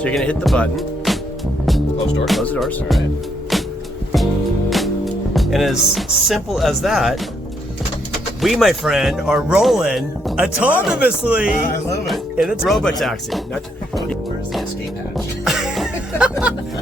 So you're gonna hit the button. Close doors. Close the doors. All right. And as simple as that, we, my friend, are rolling autonomously. I love it. And it's Robo-Taxi. Where's the escape hatch?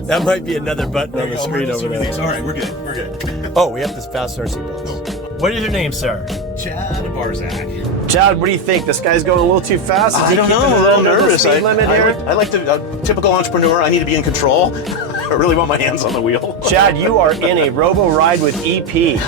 That might be another button on the screen over there. All right, we're good. We're good. Oh, we have to fasten our seatbelts. What is your name, sir? Chad Barzak. Chad, what do you think? This guy's going a little too fast. Is I he don't keeping know. it I'm a little under the nervous. speed limit here? I like to, typical entrepreneur, I need to be in control. I really want my hands on the wheel. Chad, you are in a Robo Ride with EP.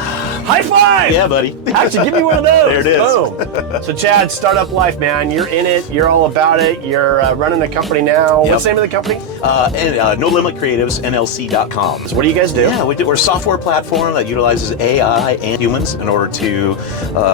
High five! Yeah, buddy. Actually, give me one of those. There it is. Boom. So, Chad, startup life, man. You're in it. You're all about it. You're running a company now. Yep. What's the name of the company? NoLimit Creatives, NLC.com. So what do you guys do? Yeah, we're a software platform that utilizes AI and humans in order to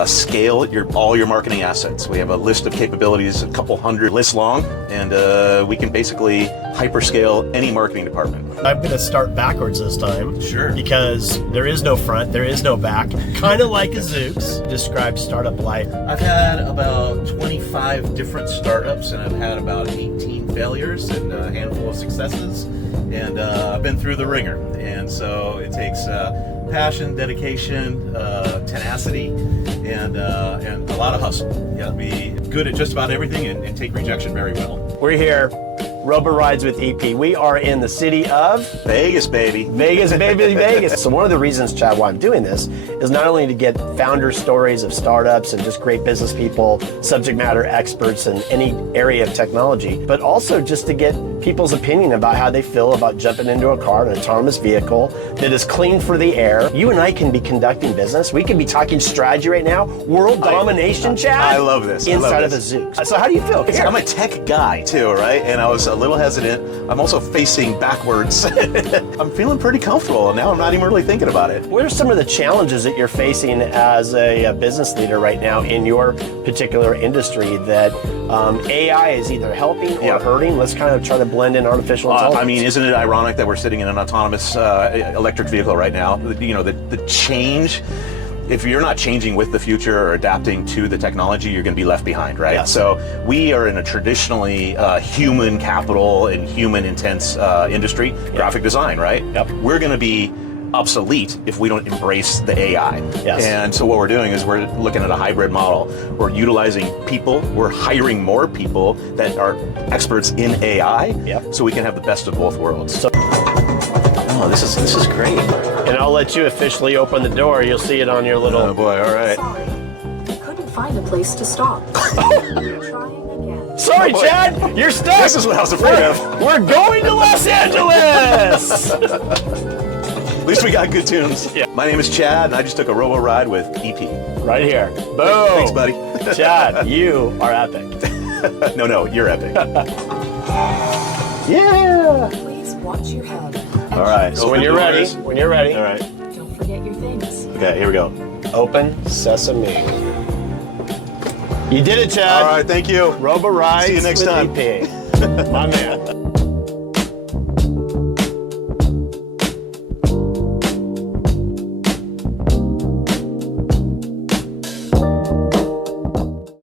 scale all your marketing assets. We have a list of capabilities, a couple hundred lists long, and we can basically hyperscale any marketing department. I'm going to start backwards this time. Sure. Because there is no front, there is no back. Kind of like a Zoox. Describe startup life. I've had about 25 different startups, and I've had about 18 failures and a handful of successes, and I've been through the ringer. And so it takes passion, dedication, tenacity, and a lot of hustle. You got to be good at just about everything and take rejection very well. We're here, Robo Rides with EP. We are in the city of Vegas, baby. Vegas, baby, Vegas. So one of the reasons, Chad, why I'm doing this is not only to get founder stories of startups and just great business people, subject matter experts in any area of technology, but also just to get people's opinion about how they feel about jumping into a car, an autonomous vehicle that is clean for the air. You and I can be conducting business. We can be talking strategy right now. World domination, Chad. I love this. Inside of a Zoox. So how do you feel? I'm a tech guy too, right? And I was a little hesitant. I'm also facing backwards. I'm feeling pretty comfortable. Now I'm not even really thinking about it. What are some of the challenges that you're facing as a business leader right now in your particular industry that AI is either helping or hurting? Let's kind of try to blend in artificial intelligence. I mean, isn't it ironic that we're sitting in an autonomous electric vehicle right now? You know, the change. If you're not changing with the future or adapting to the technology, you're going to be left behind, right? Yes. So we are in a traditionally human capital and human intense industry, graphic design, right? Yep. We're going to be obsolete if we don't embrace the AI. Yes. And so what we're doing is we're looking at a hybrid model. We're utilizing people. We're hiring more people that are experts in AI, so we can have the best of both worlds. So, oh, this is great. And I'll let you officially open the door. You'll see it on your little... Oh boy, all right. Sorry, couldn't find a place to stop. Trying again. Sorry, Chad, you're stuck. This is what I was afraid of. We're going to Los Angeles. At least we got good tunes. Yeah. My name is Chad, and I just took a Robo Ride with EP. Right here. Boom. Thanks, buddy. Chad, you are epic. No, you're epic. Yeah. Please watch your head. All right. So when you're ready, All right. Don't forget your things. Okay, here we go. Open sesame. You did it, Chad. All right, thank you. Robo Rides See you next with time. EP. My man.